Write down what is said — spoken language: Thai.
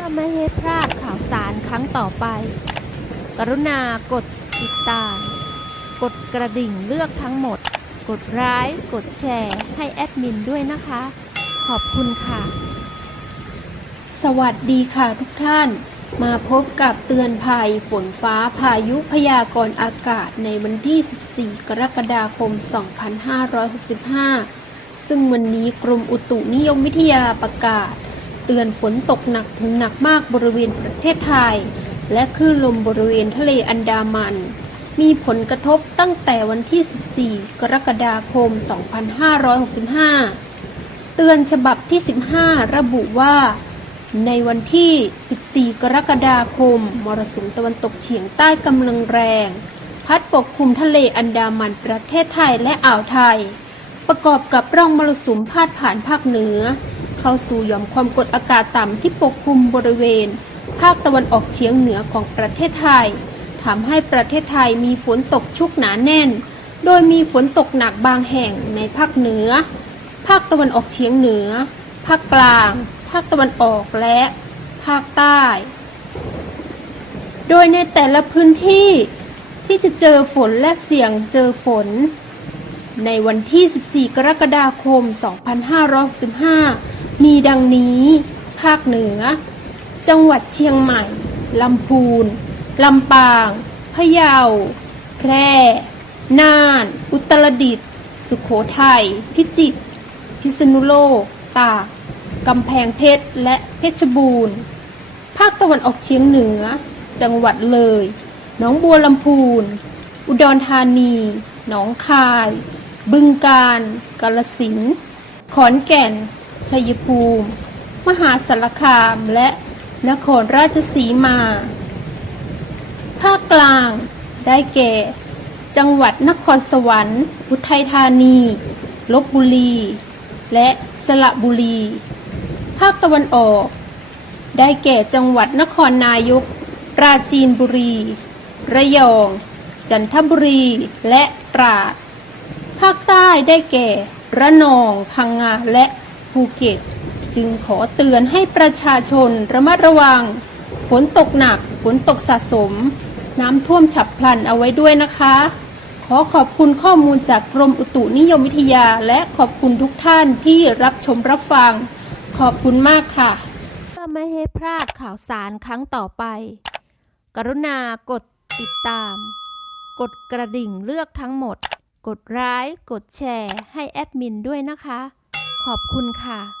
พื่อไม่ให้พลาดข่าวสารครั้งต่อไป กรุณากดติดตาม กดกระดิ่งเลือกทั้งหมด กดไลค์กดแชร์ให้แอดมินด้วยนะคะ ขอบคุณค่ะ สวัสดีค่ะทุกท่าน มาพบกับเตือนภัยฝนฟ้าพายุพยากรณ์อากาศในวันที่ 14 กรกฎาคม 2565 ซึ่งวันนี้กรมอุตุนิยมวิทยาประกาศ ตือนฝนตกหนักถึงหนักมากบริเวณประเทศไทย และคลื่นลมบริเวณทะเลอันดามัน มีผลกระทบตั้งแต่วันที่ 14 กรกฎาคม 2565 เตือนฉบับที่ 15 ระบุว่า ในวันที่ 14 กรกฎาคม มรสุมตะวันตกเฉียงใต้กำลังแรง พัดปกคลุมทะเลอันดามันประเทศไทยและอ่าวไทย ประกอบกับร่องมรสุมพาดผ่านภาคเหนือ เข้าสู่หย่อมความกดอากาศต่ำที่ปกคลุมบริเวณ ภาคตะวันออกเฉียงเหนือของประเทศไทยทำให้ประเทศไทยมีฝนตกชุกหนาแน่น โดยมีฝนตกหนักบางแห่งในภาคเหนือ ภาคตะวันออกเฉียงเหนือ ภาคกลาง ภาคตะวันออกและ ภาคใต้ โดยในแต่ละพื้นที่ที่จะเจอฝนและเสี่ยงเจอฝน ในวันที่ 14 กรกฎาคม 2565 มีดังนี้ ภาคเหนือ จังหวัดเชียงใหม่ ลำพูน ลำปาง พะเยา แพร่ น่าน อุตรดิตถ์ สุโขทัย พิจิตร พิษณุโลก ตาก กำแพงเพชร และเพชรบูรณ์ ภาคตะวันออกเฉียงเหนือ จังหวัดเลย หนองบัวลำพูน อุดรธานี หนองคาย บึงกาฬ กาลสินธุ์ ขอนแก่น ชัยภูมิ มหาสารคาม และนครราชสีมา ภาคกลาง ได้แก่ จังหวัดนครสวรรค์ อุทัยธานี ลบบุรี และสระบุรี ภาคตะวันออก ได้แก่จังหวัดนครนายก ปราจีนบุรี ระยอง จันทบุรี และตราด ภาคใต้ได้แก่ ระนอง พังงา และ ภูเก็ต จึงขอเตือนให้ประชาชนระมัดระวัง ฝนตกหนัก ฝนตกสะสม น้ำท่วมฉับพลันเอาไว้ด้วยนะคะ ขอขอบคุณข้อมูลจากกรมอุตุนิยมวิทยาและขอบคุณทุกท่านที่รับชมรับฟัง ขอบคุณมากค่ะเพื่อไม่ให้พลาดข่าวสารครั้งต่อไป กรุณากดติดตาม กดกระดิ่งเลือกทั้งหมด กดไลค์กดแชร์ให้แอดมินด้วยนะคะ ขอบคุณค่ะ